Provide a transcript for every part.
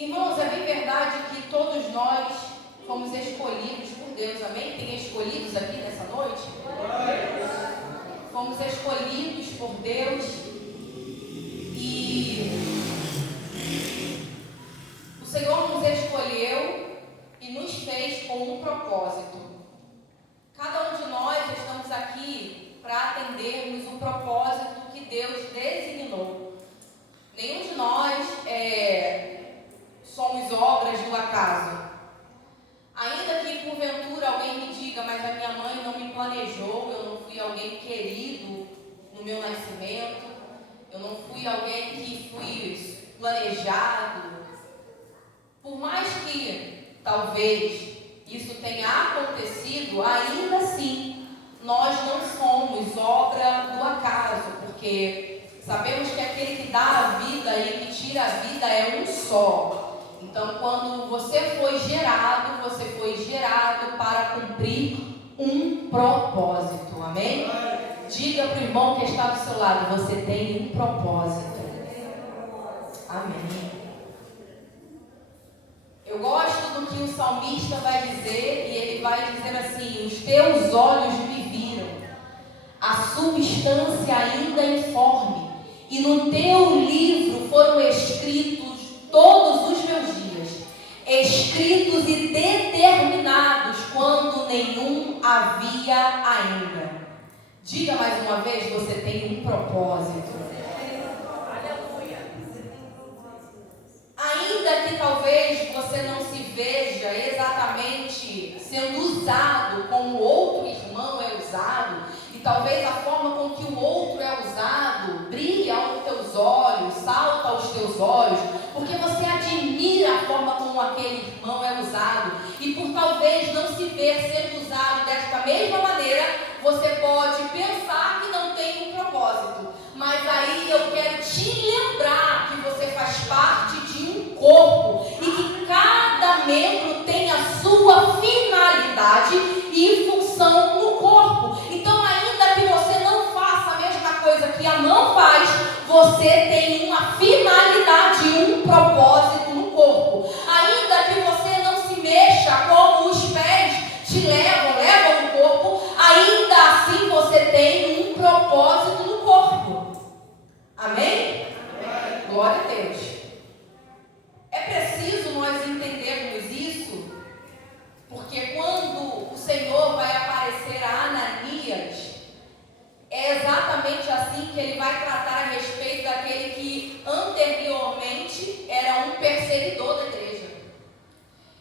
Irmãos, é bem verdade que todos nós fomos escolhidos por Deus, amém? Tem escolhidos aqui nessa noite? Fomos escolhidos por Deus e o Senhor nos escolheu e nos fez com um propósito. Cada um de nós estamos aqui para atendermos o propósito que Deus designou. Nenhum de nós somos obras do acaso. Ainda que porventura alguém me diga, mas a minha mãe não me planejou, eu não fui alguém querido no meu nascimento, eu não fui alguém que fui planejado. Por mais que talvez isso tenha acontecido, ainda assim nós não somos obra do acaso, porque sabemos que aquele que dá a vida e que tira a vida é um só. Então, quando você foi gerado para cumprir um propósito, amém? Diga para o irmão que está do seu lado, você tem um propósito. Amém. Eu gosto do que o salmista vai dizer, e ele vai dizer assim: os teus olhos me viram, a substância ainda informe, e no teu livro foram escritos todos os meus dias, escritos e determinados quando nenhum havia ainda. Diga mais uma vez, você tem um propósito. Ainda que talvez você não se veja exatamente sendo usado como outro irmão é usado, e talvez a forma com que o outro é usado brilha aos teus olhos, salta aos teus olhos, porque você admira a forma como aquele irmão é usado, e por talvez não se ver sendo usado desta mesma maneira, você pode pensar que não tem um propósito. Mas aí eu quero te lembrar que você faz parte de um corpo e que cada membro tem a sua finalidade e função no corpo. Então, ainda que você não faça a mesma coisa que a mão faz, você tem uma finalidade e um propósito no corpo. Ainda que você não se mexa como os pés te levam o corpo, ainda assim você tem um propósito no corpo. Amém? Amém? Glória a Deus. É preciso nós entendermos isso, porque quando o Senhor vai aparecer a Ananias, é exatamente assim que ele vai tratar a respeito daquele que anteriormente era um perseguidor da igreja.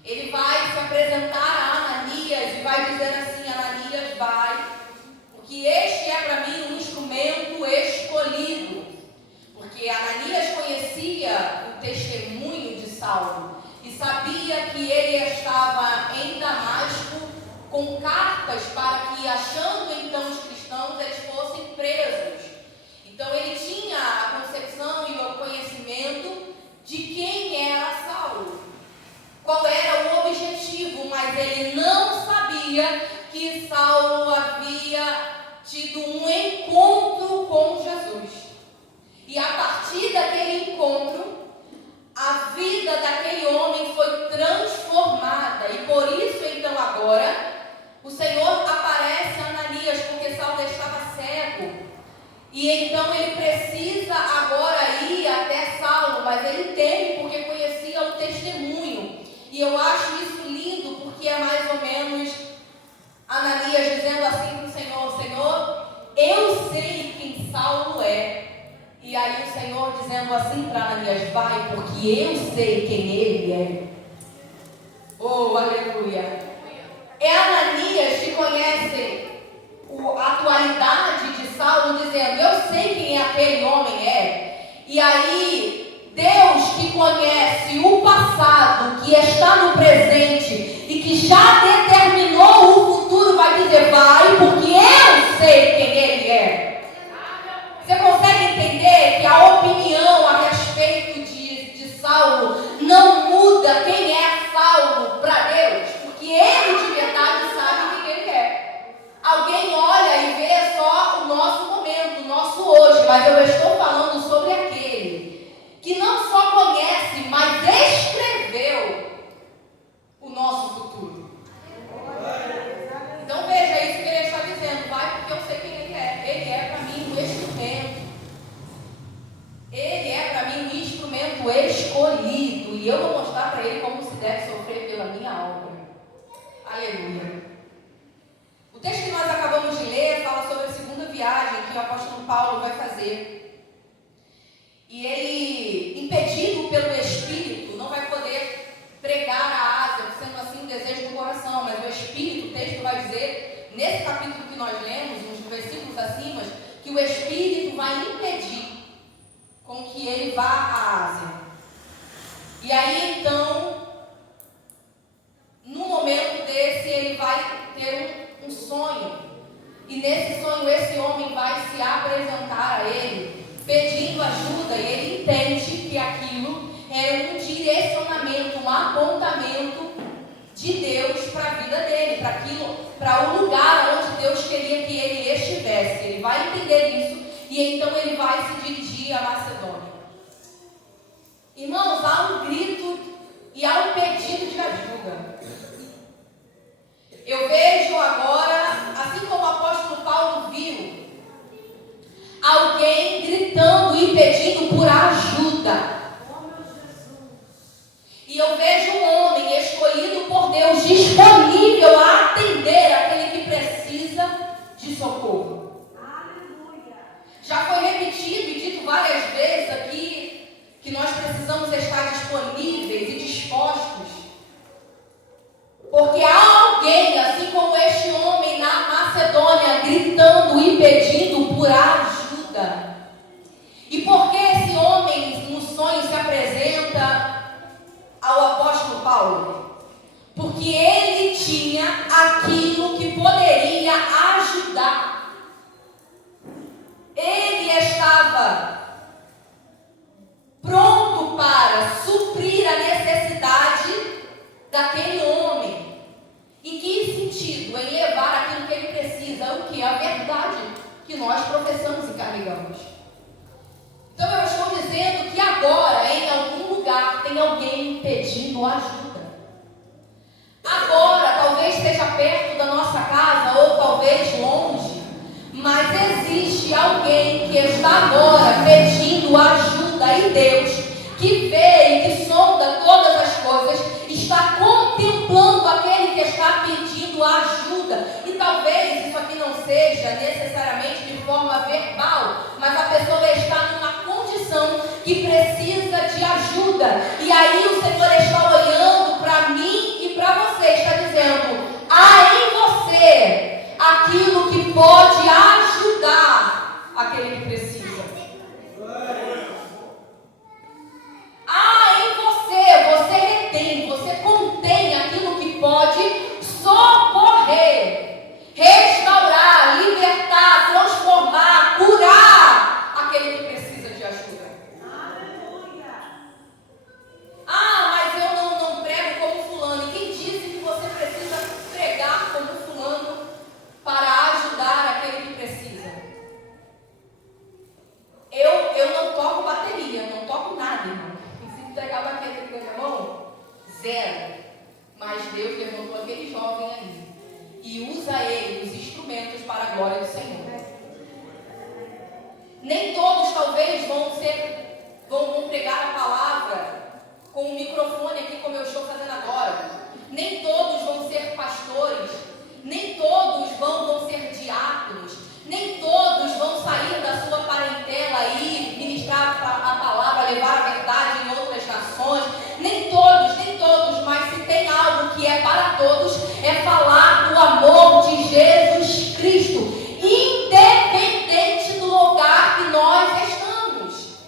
Ele vai se apresentar a Ananias e vai dizer assim: Ananias, vai, porque este é para mim um instrumento escolhido. Porque Ananias conhecia o testemunho de Saulo e sabia que ele estava em Damasco com cartas para que, achando então os cristãos, eles fossem presos. Então ele tinha a concepção e o conhecimento de quem era Saulo, qual era o objetivo, mas ele não sabia que Saulo havia tido um encontro com Jesus. E a partir daquele encontro, a vida daquele homem foi transformada. E por isso, então, agora, o Senhor aparece a Ananias, porque Saulo estava cego. E então ele precisa agora ir até Saulo, mas ele teme porque conhecia o testemunho. E eu acho isso lindo, porque é mais ou menos Ananias dizendo assim para o Senhor: Senhor, eu sei quem Saulo é. E aí o Senhor dizendo assim para Ananias: vai, porque eu sei quem ele é. Oh, aleluia. É Ananias que conhece a atualidade de Saulo, dizendo: eu sei quem aquele homem é. E aí Deus, que conhece o passado, que está no presente e que já determinou o futuro, vai dizer: vai, porque eu sei quem ele é. Você consegue entender que a opinião a respeito de Saulo não muda quem é Saulo para Deus? Porque ele de verdade sabe quem ele é. Alguém olha e vê só o nosso momento, o nosso hoje, mas eu estou falando sobre aquele que não só conhece, mas escreveu e eu vou mostrar para ele como se deve sofrer pela minha obra. Aleluia. O texto que nós acabamos de ler fala sobre a segunda viagem que o apóstolo Paulo vai fazer. E ele, impedido pelo Espírito, não vai poder pregar a Ásia, sendo assim o desejo do coração, mas o Espírito, o texto vai dizer, nesse capítulo que nós lemos, nos versículos acima, que o Espírito vai impedir com que ele vá à Ásia. E aí então, no momento desse, ele vai ter um sonho. E nesse sonho, esse homem vai se apresentar a ele, pedindo ajuda, e ele entende que aquilo é um direcionamento, um apontamento de Deus para a vida dele, para o lugar onde Deus queria que ele estivesse. Ele vai entender isso e então ele vai se dirigir à Macedônia. Irmãos, há um grito e há um pedido de ajuda. Eu vejo agora, assim como o apóstolo Paulo viu, alguém gritando e pedindo por ajuda. E eu vejo um homem escolhido por Deus, disponível a atender aquele que precisa de socorro. Já foi repetido e dito várias vezes aqui que nós precisamos estar disponíveis e dispostos. Porque há alguém, assim como este homem na Macedônia, gritando e pedindo por ajuda. E por que esse homem no sonho se apresenta ao apóstolo Paulo? Porque ele tinha aquilo que poderia ajudar. Ele estava pronto para suprir a necessidade daquele homem. Em que sentido? Em levar aquilo que ele precisa, o que? A verdade que nós professamos e carregamos. Então eu estou dizendo que agora, em algum lugar, tem alguém pedindo ajuda. Agora, talvez esteja perto da nossa casa ou talvez longe, mas existe alguém que está agora pedindo ajuda, e Deus, que vê e que sonda todas as coisas, está contemplando aquele que está pedindo ajuda. E talvez isso aqui não seja necessariamente de forma verbal, mas a pessoa está numa condição que precisa de ajuda. E aí o Senhor está olhando para mim e para você, está dizendo: há em você aquilo que pode ajudar aquele que precisa. Há em você retém, você contém aquilo que pode socorrer, restaurar, libertar, transformar, curar aquele que precisa de ajuda. Aleluia! Ah, mas eu não prego como fulano. E quem disse que você precisa pregar como fulano para ajudar aquele que precisa? Eu não toco bateria, não toco nada, irmão. Se entregar a bateria com a minha mão, zero. Mas Deus levantou aquele jovem ali e usa ele, os instrumentos, para a glória do Senhor. Nem todos talvez vão pregar a palavra com o microfone aqui como eu estou fazendo agora. Nem todos vão ser pastores, nem todos vão ser diáconos, nem todos vão sair da sua parentela e ministrar a palavra, levar a verdade em outras nações. Nem todos, mas se tem algo que é para todos, é falar do amor de Jesus Cristo, independente do lugar que nós estamos.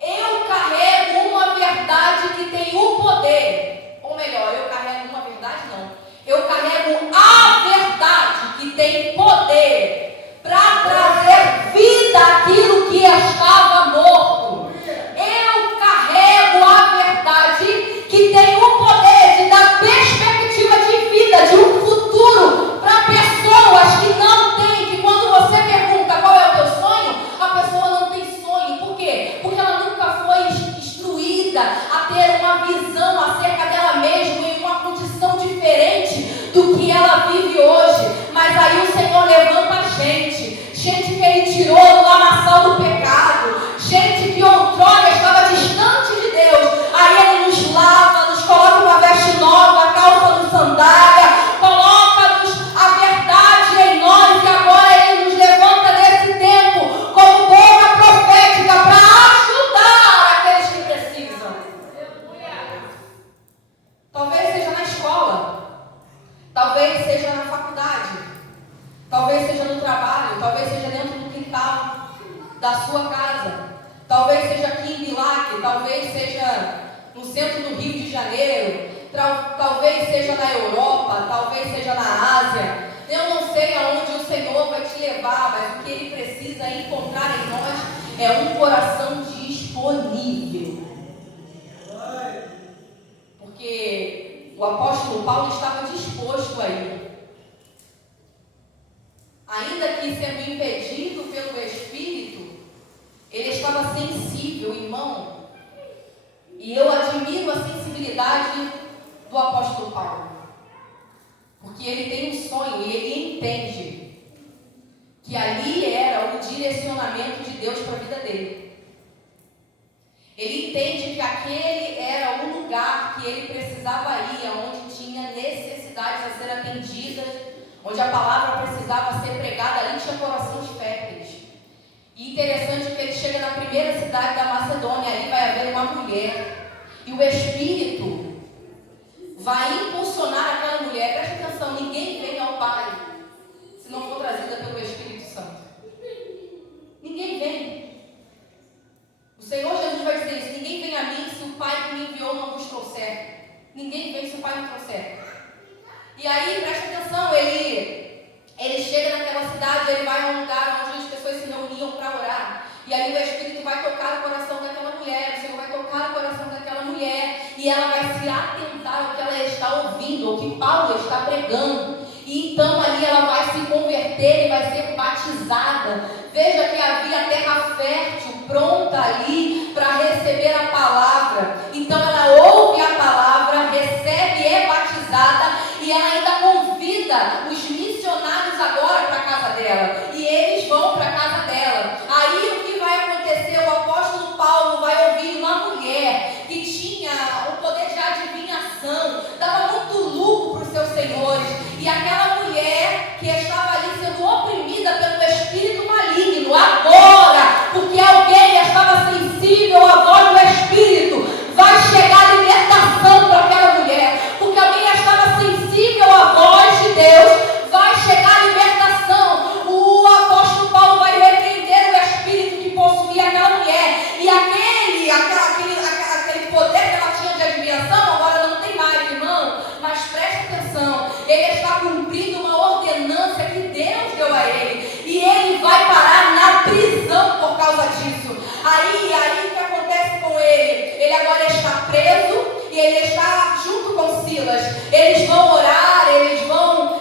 Eu carrego uma verdade que tem o poder, ou melhor, eu carrego uma verdade não, eu carrego a verdade que tem poder para trazer vida àquilo que estava morto. Eu carrego a verdade que tem o poder de dar perspectiva de vida, de um futuro para pessoas que não têm, que quando você pergunta qual é o teu sonho, a pessoa não tem sonho. Por quê? Porque ela nunca foi instruída a ter uma visão acerca dela mesma em uma condição diferente do que ela vive hoje. Mas aí o Senhor levanta gente que Ele tirou do lamaçal do pecado, gente que outrora estava distante de Deus, aí Ele nos centro do Rio de Janeiro, talvez seja na Europa, talvez seja na Ásia. Eu não sei aonde o Senhor vai te levar, mas o que Ele precisa encontrar em nós é um coração disponível. Porque o apóstolo Paulo estava disposto a ir. Ainda que sendo impedido pelo Espírito, ele estava sensível, irmão. E eu admiro a sensibilidade do apóstolo Paulo. Porque ele tem um sonho e ele entende que ali era o direcionamento de Deus para a vida dele. Ele entende que aquele era o lugar que ele precisava ir, onde tinha necessidades a ser atendidas, onde a palavra precisava ser pregada, ali tinha corações férteis. E interessante que ele chega na primeira cidade da Macedônia, ali vai haver uma mulher, e o Espírito vai impulsionar aquela mulher. Presta atenção, ninguém vem ao Pai se não for trazida pelo Espírito Santo. Ninguém vem. O Senhor Jesus vai dizer isso: ninguém vem a mim se o Pai que me enviou não vos trouxer. Ninguém vem se o Pai não trouxer. E aí, presta atenção, ele chega naquela cidade, ele vai a um lugar onde as pessoas se reuniam para orar. E aí o Espírito vai tocar o coração daquela mulher, o Senhor vai tocar o coração daquela mulher, e ela vai se atentar ao que ela está ouvindo, ao que Paulo está pregando. E então ali ela vai se converter e vai ser batizada. Veja que havia terra fértil, pronta ali para receber a palavra. Então ela ouve a palavra, recebe, é batizada, e ela ainda convida os missionários agora para a casa dela. E eles vão para a casa dela. Aí o que vai acontecer? O apóstolo Paulo vai ouvir uma mulher que tinha o poder de adivinhação, dava muito lucro para os seus senhores. E aquela mulher que estava ali sendo oprimida pelo espírito maligno, agora, porque alguém estava sensível à voz do Espírito, vai chegar libertação para aquela mulher. Porque alguém estava sensível à voz de Deus, vai chegar libertação. O apóstolo Paulo vai repreender o espírito que possuía aquela mulher. E aquele poder que ela tinha de adivinhação, agora não tem mais, irmão. Mas preste atenção, ele está cumprindo uma ordenança que Deus deu a ele. E ele vai parar na prisão por causa disso. Aí o que acontece com ele? Ele agora está preso e ele está junto com Silas. Eles vão orar, eles vão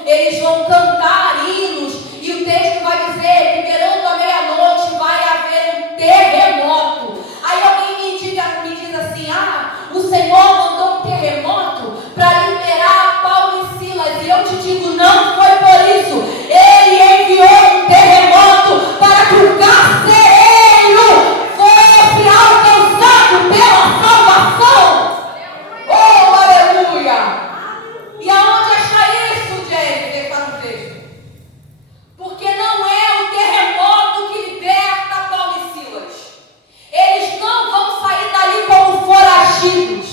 cantar hinos. E o texto vai dizer que beirando a meia-noite vai haver um terremoto. Aí alguém me diz assim: o Senhor mandou um terremoto para liberar Paulo e Silas. E eu te digo, não foi por isso. Ele enviou um terremoto para que o carcereiro fosse alcançado pela salvação. Oh, aleluia! E aonde está isso, Jennifer? Está no texto. Porque não é o terremoto que liberta Paulo e Silas. Eles não vão sair dali como foragidos.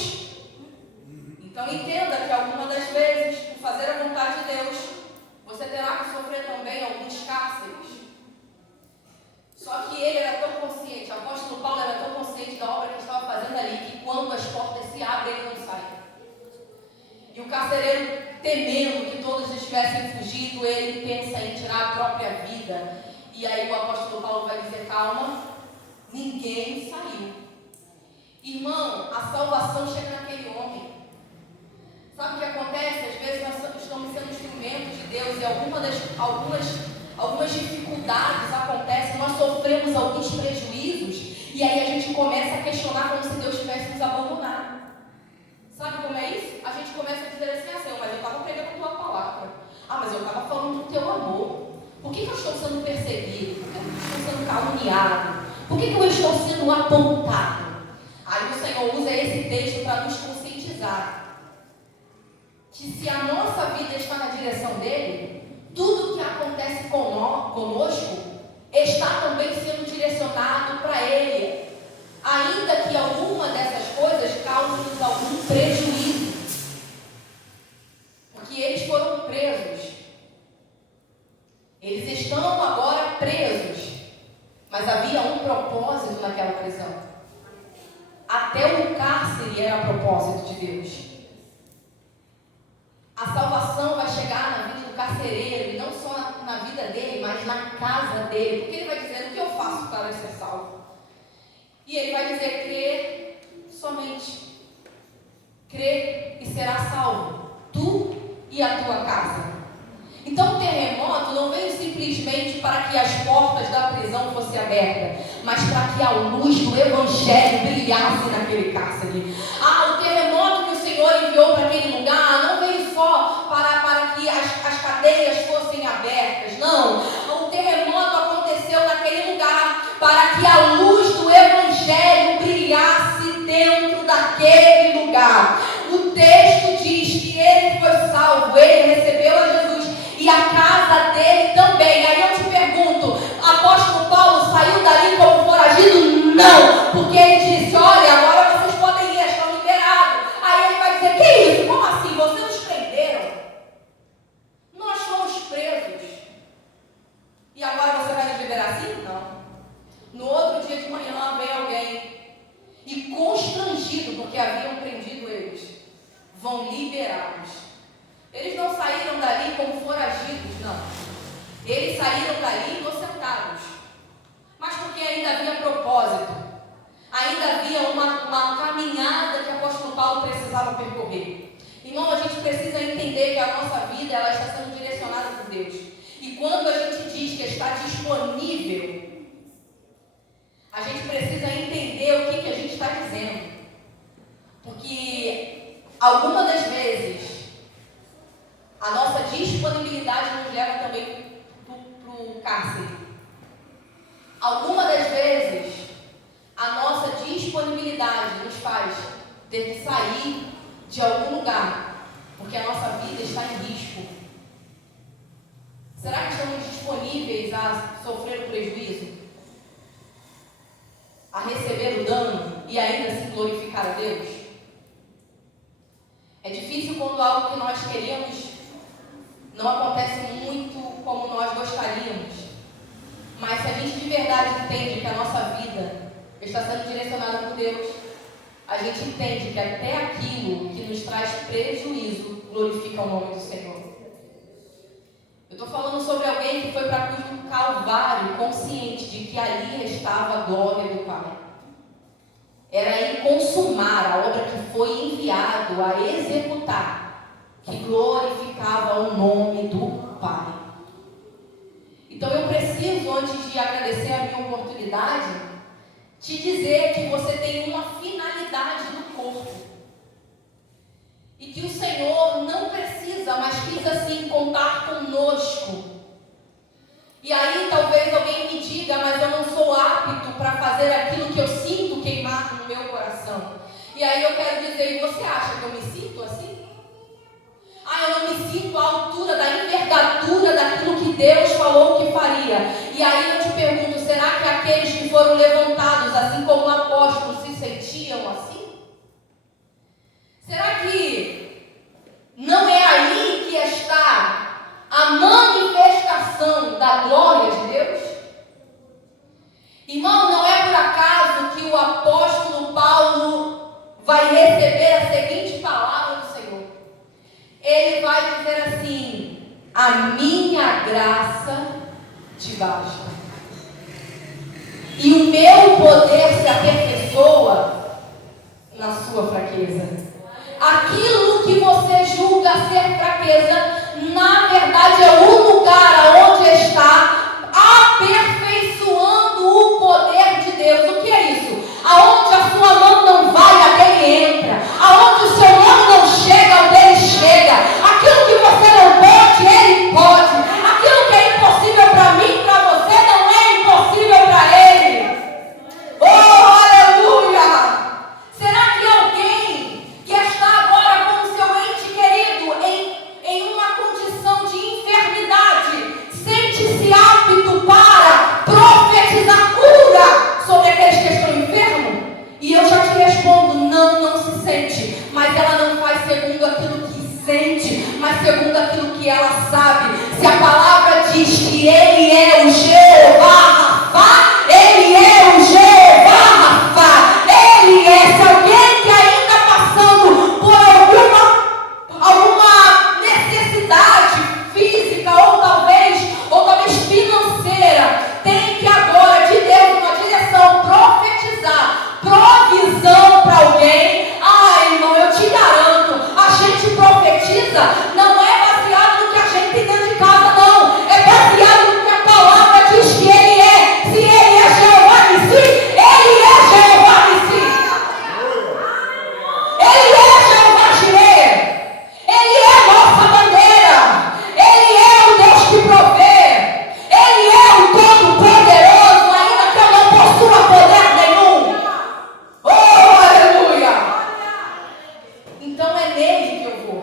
Então entenda que algumas das vezes, por fazer a vontade de Deus, você terá que sofrer também alguns cárceres. Só que ele era tão consciente, o apóstolo Paulo era tão consciente da obra que estava fazendo ali, que quando as portas se abrem, ele não sai. E o carcereiro, temendo que todos estivessem fugido, ele pensa em tirar a própria vida. E aí o apóstolo Paulo vai dizer: calma, ninguém saiu. Irmão, a salvação chega naquele homem. Sabe o que acontece? Às vezes nós estamos sendo instrumentos de Deus e algumas dificuldades acontecem, nós sofremos alguns prejuízos e aí a gente começa a questionar como se Deus tivesse nos abandonado. Sabe como é isso? A gente começa a dizer assim: Senhor, mas eu estava pregando a tua palavra. Mas eu estava falando do teu amor. Por que eu estou sendo perseguido? Por que eu estou sendo caluniado? Por que eu estou sendo apontado? Aí o Senhor usa esse texto para nos conscientizar que se a nossa vida está na direção dele, tudo que acontece conosco está também sendo direcionado para ele, ainda que alguma dessas coisas cause-nos algum prejuízo, porque eles foram presos, eles estão agora presos, mas havia um propósito naquela prisão. Até o cárcere era propósito. de Deus. A salvação vai chegar na vida do carcereiro, e não só na vida dele, mas na casa dele. Porque ele vai dizer: o que eu faço para ser salvo? E ele vai dizer: crê somente. Crê e será salvo, tu e a tua casa. Então o terremoto não veio simplesmente para que as portas da prisão fossem abertas, mas para que a luz do Evangelho brilhasse naquele cárcere. O terremoto que o Senhor enviou para aquele lugar não veio só para que as cadeias fossem abertas, não. O terremoto aconteceu naquele lugar para que a luz do Evangelho brilhasse dentro daquele lugar. O texto diz que ele foi salvo, ele recebeu a Jesus e a casa dele também. Aí eu te pergunto: apóstolo Paulo saiu dali como foragido? Não, porque ele disse: olha, agora vocês podem ir, estão liberados. Aí ele vai dizer: que isso? Como assim? Vocês nos prenderam? Nós fomos presos. E agora você vai nos liberar assim? Não. No outro dia de manhã vem alguém e, constrangido porque haviam prendido eles, vão liberá-los. Eles não saíram dali como foragidos, não. Eles saíram dali inocentados. Mas porque ainda havia propósito. Ainda havia uma caminhada que o apóstolo Paulo precisava percorrer. Irmão, a gente precisa entender que a nossa vida ela está sendo direcionada por Deus. E quando a gente diz que está disponível, a gente precisa entender o que a gente está dizendo. Porque algumas das vezes a nossa disponibilidade nos leva também para o cárcere. Algumas das vezes a nossa disponibilidade nos faz ter que sair de algum lugar, porque a nossa vida está em risco. Será que estamos disponíveis a sofrer o prejuízo? A receber o dano e ainda assim glorificar a Deus? É difícil quando algo que nós queríamos não acontece muito como nós gostaríamos. Mas se a gente de verdade entende que a nossa vida está sendo direcionada por Deus, a gente entende que até aquilo que nos traz prejuízo glorifica o nome do Senhor. Eu estou falando sobre alguém que foi para a cruz do Calvário consciente de que ali estava a glória do Pai. Era em consumar a obra que foi enviado a executar que glorificava o nome do Pai. Então eu preciso, antes de agradecer a minha oportunidade, te dizer que você tem uma finalidade no corpo. E que o Senhor não precisa, mas quis assim contar conosco. E aí talvez alguém me diga: mas eu não sou apto para fazer aquilo que eu sinto queimar no meu coração. E aí eu quero dizer: e você acha que eu me sinto assim? Eu não me sinto à altura da envergadura daquilo que Deus falou que faria. E aí eu te pergunto: será que aqueles que foram levantados, assim como o apóstolo, se sentiam assim? Será que não é aí que está a manifestação da glória de Deus? Irmão, não é por acaso que o apóstolo Paulo vai receber a seguinte palavra do Senhor. Ele vai dizer assim: a minha graça te basta. E o meu poder se aperfeiçoa na sua fraqueza. Aquilo que você julga ser fraqueza, na verdade é o lugar onde está aperfeiçoando o poder de Deus. O que é isso? Aonde a sua mão não vai, a dele entra. Aonde o seu nome não chega, o dele chega. Aquilo que você não pode, ele pode. Aquilo que é impossível para mim, para você, não é impossível para ele. Oh, aleluia! Será que alguém que está agora com o seu ente querido em uma condição de enfermidade sente-se apto para profetizar cura sobre aqueles que estão enfermos? E eu já te respondo: não se sente. Mas ela não faz segundo aquilo que sente, mas segundo aquilo que ela sabe. Se a palavra diz que ele é o Jeová Rafa, ele é o Jeová Rafa. Ele é. Se alguém que ainda passando por precisa, não é baseado no que a gente tem dentro de casa, não. É baseado no que a palavra diz que Ele é. Se Ele é Jeová Nissi, Ele é Jeová Nissi. Ele é Jeová Jireh. Ele é a nossa bandeira. Ele é o Deus que provê. Ele é o Todo-Poderoso, ainda que eu não possua poder nenhum. Oh, aleluia! Então é nele que eu vou.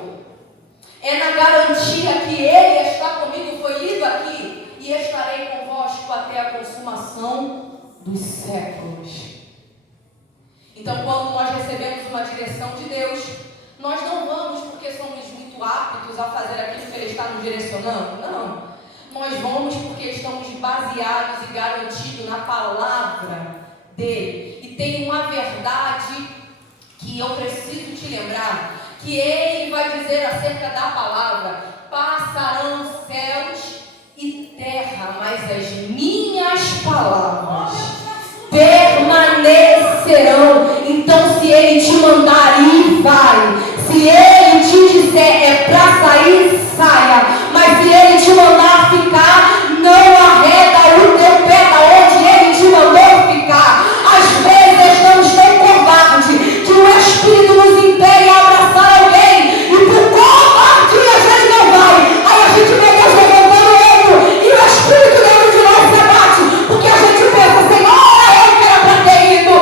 É na garantia que Ele está comigo. Foi lido aqui: e estarei convosco até a consumação dos séculos. Então, quando nós recebemos uma direção de Deus, nós não vamos porque somos muito aptos a fazer aquilo que Ele está nos direcionando. Não. Nós vamos porque estamos baseados e garantidos na palavra dEle. E tem uma verdade que eu preciso te lembrar, que Ele vai dizer acerca da palavra: passarão céus e terra, mas as minhas palavras permanecerão. Então, se Ele te mandar ir, vai. Se Ele te disser é para sair, saia. Mas se Ele te mandar ficar, não arreda o teu pé da onde Ele te mandou ficar. Às vezes estamos tão covardes que o Espírito nos impede a abraçar alguém, e por covardia a gente não vai. Aí a gente vê Deus levantando o outro e o Espírito dentro de nós se abate, porque a gente pensa: Senhor, eu que era para ter ido. O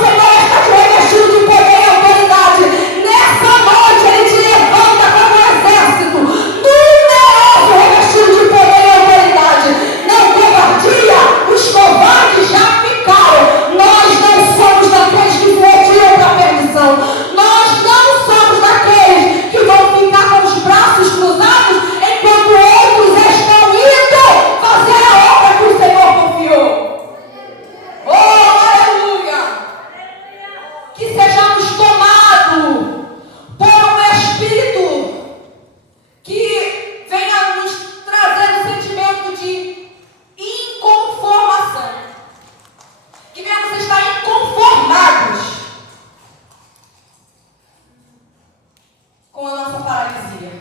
Senhor está te revestindo de poder e autoridade. Nessa noite Ele te levanta como um exército numeroso, revestido de poder e autoridade. Não covardia, os covardes já ficaram. Nós não somos daqueles que se retiram para a perdição. Nós não somos daqueles que vão ficar com os braços cruzados enquanto outros estão indo fazer a obra que o Senhor confiou. Oh, aleluia! Que sejamos tomados por um Espírito que venha nos trazer um sentimento de inconformação. Que venhamos estar inconformados com a nossa paralisia.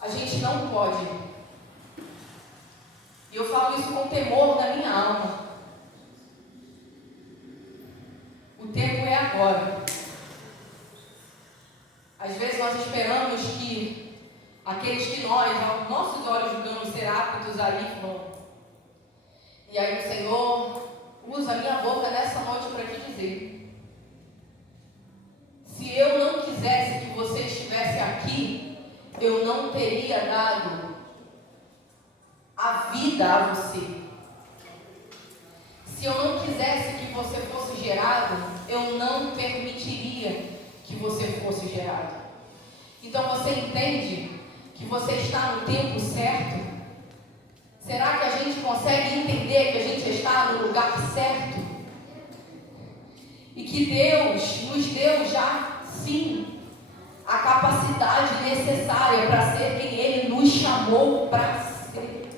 A gente não pode. E eu falo isso com temor na minha alma. O tempo é agora. Às vezes nós esperamos que aqueles que nós, aos nossos olhos, julgamos ser aptos ali, vão. E aí o Senhor usa a minha boca nessa noite para te dizer: se eu não quisesse que você estivesse aqui, eu não teria dado a vida a você. Se eu não quisesse que você fosse gerado, eu não permitiria que você fosse gerado. Então você entende que você está no tempo certo? Será que a gente consegue entender que a gente está no lugar certo? E que Deus nos deu já, sim, a capacidade necessária para ser quem Ele nos chamou para ser.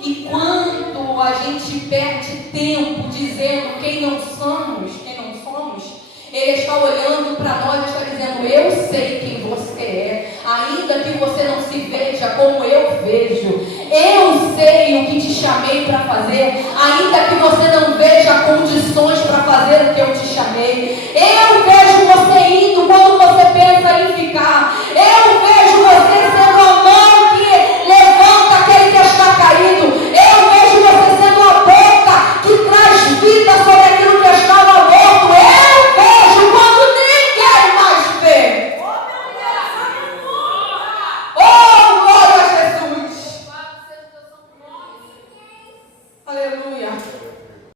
E quando a gente perde tempo dizendo quem não somos, Ele está olhando para nós e está dizendo: eu sei quem você é, ainda que você não se veja como eu vejo. Eu sei o que te chamei para fazer, ainda que você não veja condições